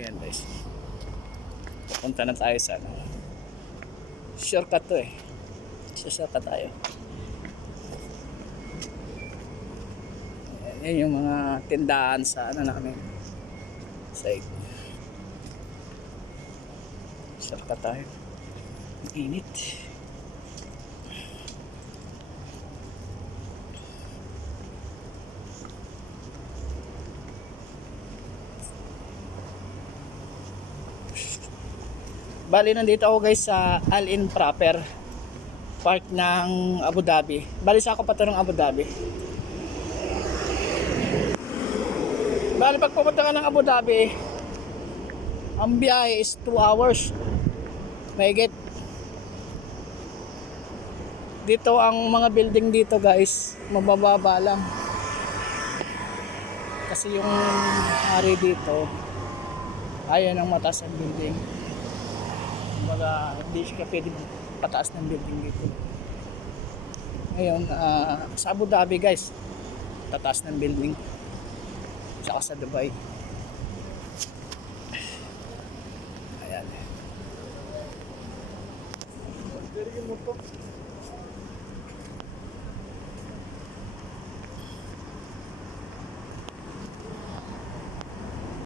Ayan guys. Pupunta na tayo sa ano. Shortcut to eh. Shortcut tayo. Ayan yung mga tindahan sa ano namin. Side. Shortcut tayo. Init. Bali nandito ako guys sa Al-In proper park ng Abu Dhabi. Bali sa ako pa to ng Abu Dhabi. Bali pag pupunta ka ng Abu Dhabi, ang biyahe is 2 hours. Mahigit. Dito ang mga building dito guys, mabababa lang. Kasi yung hari dito, ayaw ng mataas ang building. Kumbaga, hindi siya pwede pataas ng building dito. Ngayon, sa Abu Dhabi guys, tataas ng building. Saka sa Dubai. Ayan.